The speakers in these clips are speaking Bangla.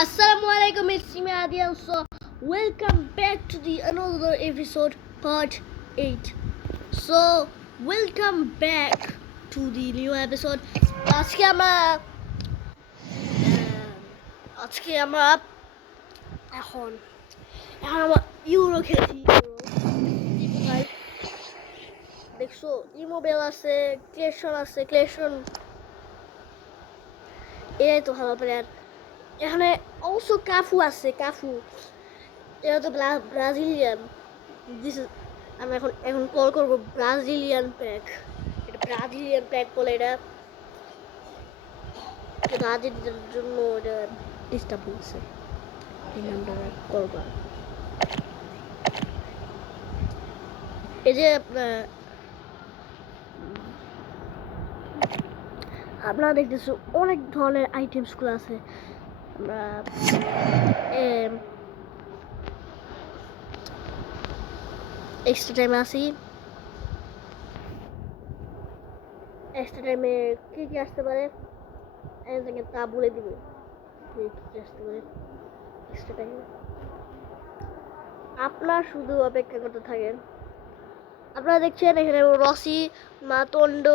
Assalamu alaikum, it's me Adil. So, welcome back to the another episode, part 8. So, welcome back to the new episode. আজকে আমরা আজকে আমরা এখন এখন আমরা ইউরো খেলছি। দেখছ ইমোবেল আছে ক্লেশন আছে ক্লেশন এটাই তো ভালো প্লেয়ার এখানে অলসো কাফু আছে, কাফু। এটা তো ব্রা- ব্রাজিলিয়ান। দিস আমি এখন এখন কল করব ব্রাজিলিয়ান প্যাক এটা ব্রাজিলিয়ান প্যাক বলে এটা ব্রাজিলের জন্য এটা ডিস্টার্ব হয়েছে এই নামটা করবা এই যে আপনার দেখতেছো অনেক ধরনের আইটেমসগুলো আছে। এক্সট্রা টাইমে আসি এক্সট্রা টাইমে কী কী আসতে পারে আমি তাকে তা বলে দিব আসতে পারে এক্সট্রা টাইমে আপনার শুধু অপেক্ষা করতে থাকেন আপনারা দেখছেন এখানে রসি মাতন্ড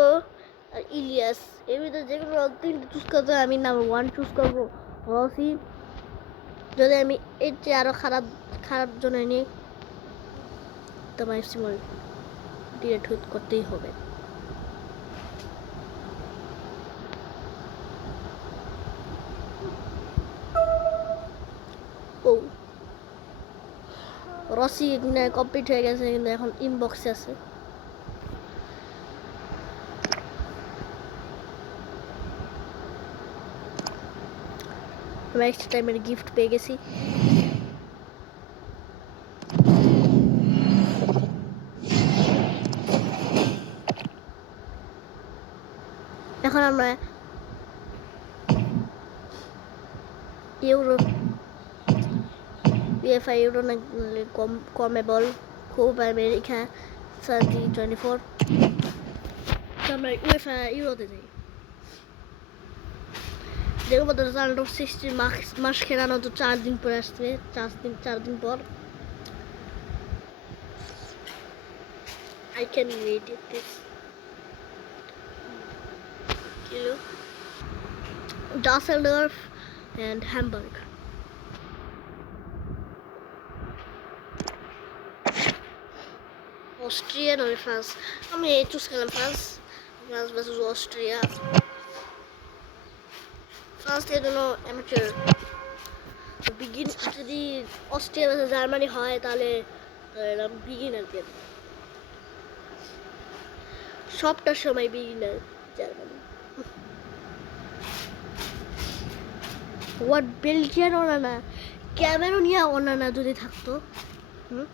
আর ইলিয়াস এর ভিতরে যে কোনো তিনটে চুজ করতে আমি নাম্বার ওয়ান চুজ করব রসি যদি আমি এর চেয়ে আরও খারাপ খারাপ জন্য নিই তোমার সিমল ডিলেট করতেই হবে। ও রসি কমপ্লিট হয়ে গেছে, কিন্তু এখন ইনবক্সে আছে। আমরা এক্সট্রা টাইমের গিফট পেয়ে গেছি। এখন আমরা ইউরো UEFA Euro কম কমেবল কোপা আমেরিকা সার্জি টোয়েন্টি ফোর আমরা UEFA ইউরোতে যাই। Dlatego do Zalrów siści masz hierano do czarnym prestwie, czarnym, czarnym bor. I can read it this. Kilo. Düsseldorf and Hamburg. Austria, no, France. I mean, it was kind France. France versus Austria. বিগিন যদি অস্ট্রিয়া ভার্সেস জার্মানি হয়, তাহলে বিগিনার গেম সবটার সময় beginner Germany. What Belgian Onana Cameroonian Onana যদি থাকতো, হুম?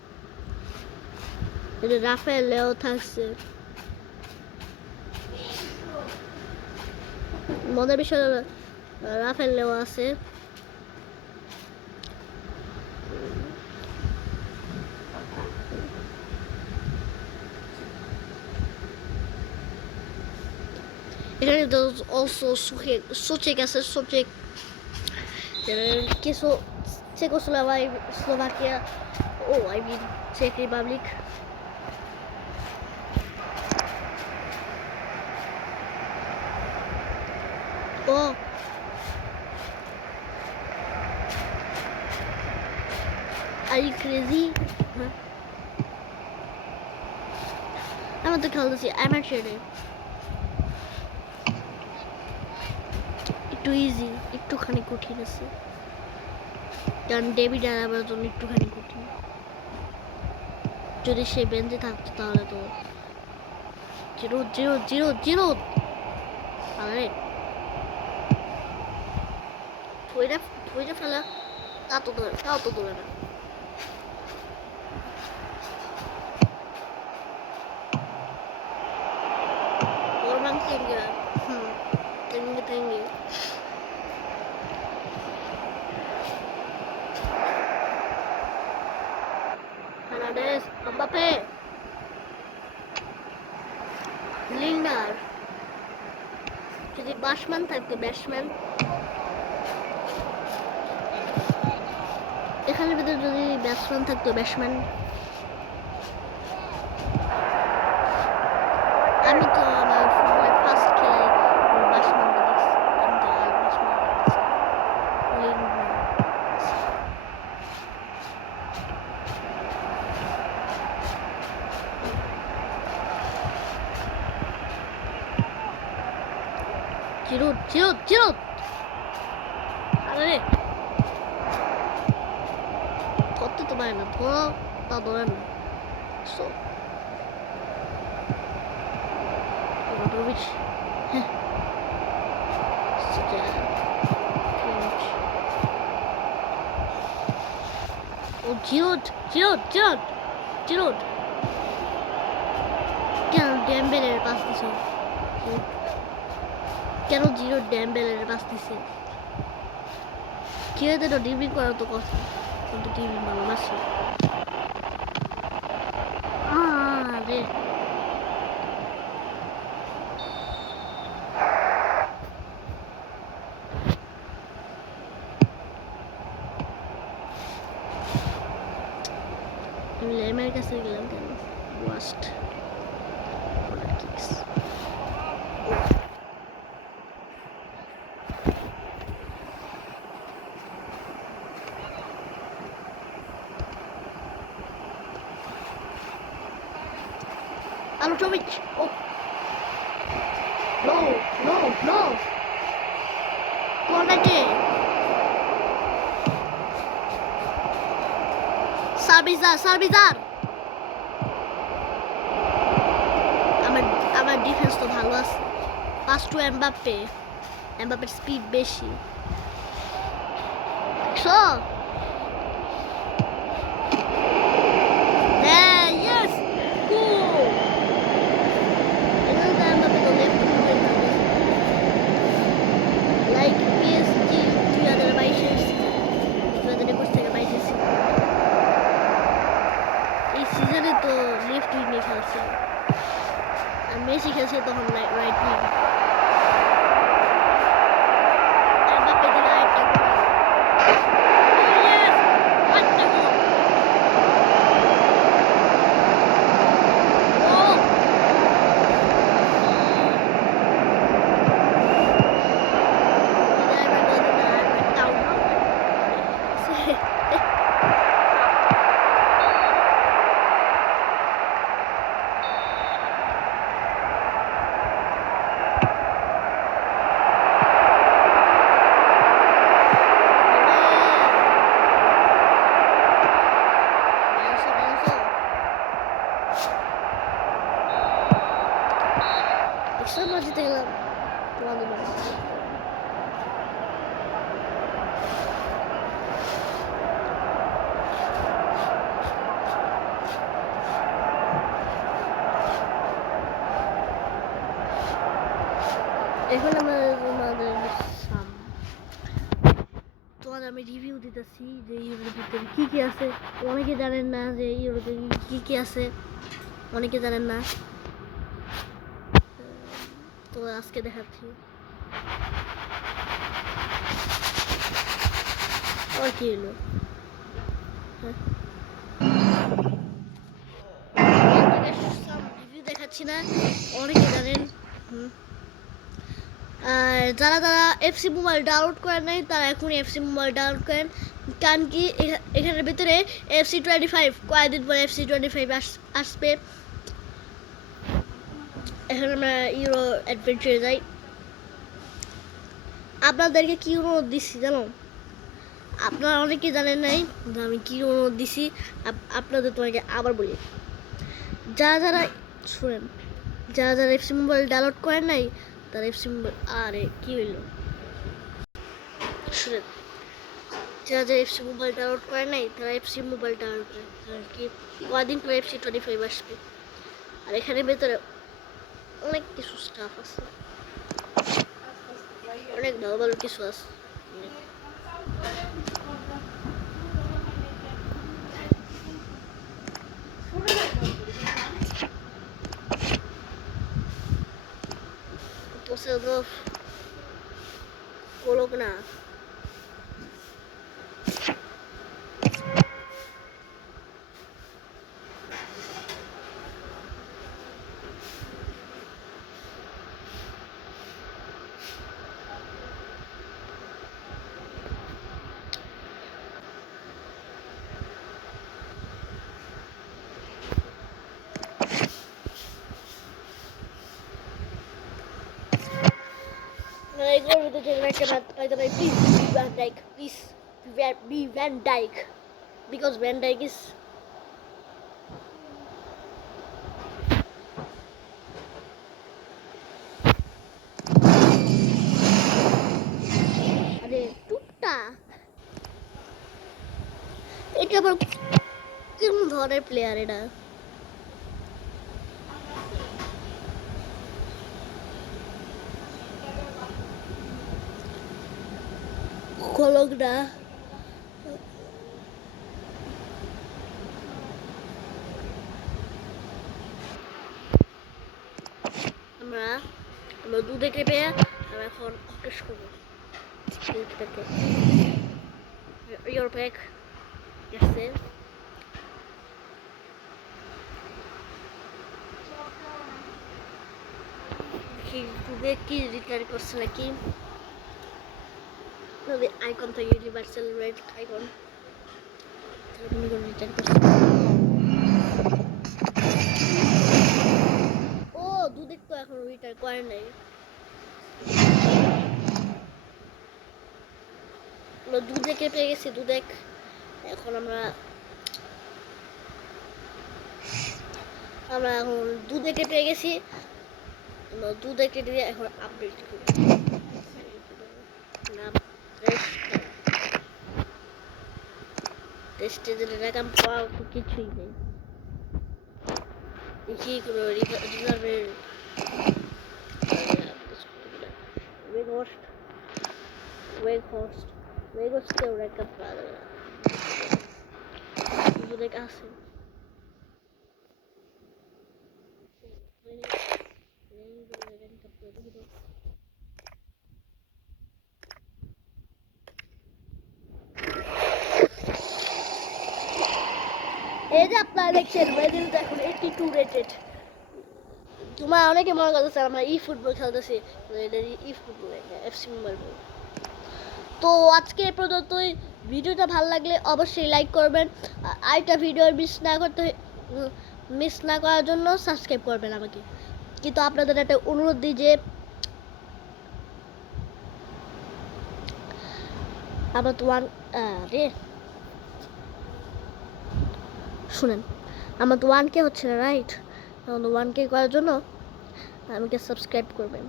এটা রাফেল লেও থাকছে। মজার বিষয় রাফেল লেও আছে এখানে অলসো সুচেক আছে সুচেক কিছু চেকোস্লোভাকিয়া ও আই মিন চেক রিপাবলিক ও Are you crazy? Huh? আমি তো ছেড়ে। একটু ইজি একটুখানি কঠিন আছে। কারণ ডেভিড আর আমার জন্য একটুখানি কঠিন। যদি সে বেঞ্চে থাকতো তাহলে তো জিরো জিরো জিরো জিরো। আরে। ফেলা। তা তো তো ধরে না। ব্যাটসম্যান থাকতো ব্যাটসম্যান এখানে ভিতরে যদি ব্যাটসম্যান থাকতো ব্যাটসম্যান জিরুট জিরুট জিরুট আরে ধরতে তো পারে না ধরা তা ধরে না সো Rodovic হ্যাঁ সেটা Cringe. ও জিরোট জিরোট জিরোট জিরোট কেন ড্যাম্বেলের পাস দিছে Giroud। কেন জিরো ড্যাম্বেলের পাস দিছে কি হয়তো ডিবি করার তো কথা কিন্তু টিভি ভালোবাসি আরে আমি লেমের কাছে গেলাম কেন ওয়াস্ট No, no, no. Cornete. সার্ভিসার সার্ভিসার আমার আমার ডিফেন্স তো ভালো আছে। পাস টু এমবাপ্পে এমবাপ্পের স্পিড বেশি। দেখছ হ্যাঁ ইয়েস গোল এখানে তো এমবাপ্পে তো লেফট উইঙ্গে খেলে লাইক পিএসজি দুই হাজার বাইশের দুই হাজার একুশ থেকে বাইশের সিজন এই সিজনে তো লেফট উইংয়ে খেলছে আর মেসি খেলছে তখন রাইট উইং এমবাপ্পে দিল আরেকটা গোল Oh, yes! আরেকটা গোল Oh! এটা এবার গোল দিল, আর একটা out গোল। Denso, denso. Extra মাঝে গেলাম তোমাদের বাড়ি এখন আমরা তোমাদের সাম- তোমাদের আমি রিভিউ দিতেছি যে ইউরোর ভিতরে কী কী আছে। অনেকে জানেন না যে ইউরোতে কী কী আছে। অনেকে জানেন না। তো আজকে দেখাচ্ছি। আর কি হলো? রিভিউ দেখাচ্ছি না। অনেকে জানেন। হুম। আর যারা যারা এফসি মোবাইল ডাউনলোড করেন নাই, তারা এখনই এফসি মোবাইল ডাউনলোড করেন। কারণ কি এখা- এখানের ভিতরে এফসি টোয়েন্টি ফাইভ কয়েকদিন পরে এফসি টোয়েন্টি ফাইভ আস, আসবে। এখানে আমরা ইউরো অ্যাডভেঞ্চারে যাই। আপনাদেরকে কী অনুরোধ দিচ্ছি জানো? আপনারা অনেকে জানেন নাই আমি কী অনুরোধ দিছি আপনাদের তোমাকে আবার বলি। যারা যারা, শুনেন, যারা যারা এফসি মোবাইল ডাউনলোড করেন নাই তারা এফসি মোবাইল আরে কি হইল? শুনেন, যারা যারা এফসি মোবাইল ডাউনলোড করে নাই, তারা এফসি মোবাইল ডাউনলোড করে, কারণ কি কদিন পর এফসি টোয়েন্টি ফাইভ আসবে। আর এখানে ভেতরে অনেক কিছু স্টাফ আছে। অনেক ভালো ভালো কিছু আছে। Joseph Dyke and I please be Van Dyke. Please be Van, be Van Dyke. Because Van Dyke is আরে টুকটা এটা আবার কেমন ধরনের প্লেয়ার এটা কলকটা আমরা আমরা দুধে কেঁপে আমরা এখন অকেশ করব Your back. Sir. কি, দুধে কি রিটায়ার করছে নাকি তবে আইকন থেকে ইউনিভার্সাল রেড আইকন করছে? ও দুধের তো এখন রিটায়ার করে নাই। আমরা দুধে কেটে গেছি দুধেক এখন আমরা আমরা এখন দুধে কেটে গেছি। আমরা দুধে কেটে দিয়ে এখন আপডেট করি। নাম টেস্টে যদি রাখাম পাওয়া তো কিছুই নেই দেখি কোনো রিজার্ভের ওয়েগহোস্ট ওয়েগহোস্ট ওয়েগহোস্টেও রেখা পাওয়া যাবে না দুধেক আছে এই যে আপনারা দেখছেন এইটি টু রেটেড তোমার অনেকে মনে করতেছে আমরা ই ফুটবল খেলতেছি ই ফুটবল এফসি মোবাইল তো আজকে এ পর্যন্তই। ভিডিওটা ভালো লাগলে অবশ্যই লাইক করবেন। ভিডিও মিস না করতে মিস না করার জন্য সাবস্ক্রাইব করবেন আমাকে। কিন্তু আপনাদের একটা অনুরোধ দিই যে, আমার তো ওয়ান রে শুনেন, আমার তো ওয়ান কে হচ্ছে না রাইট তো ওয়ান কে করার জন্য আমাকে সাবস্ক্রাইব করবেন।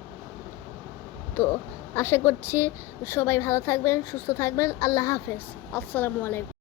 তো আশা করছি সবাই ভালো থাকবেন, সুস্থ থাকবেন, আল্লাহ হাফেজ। আসসালামু আলাইকুম।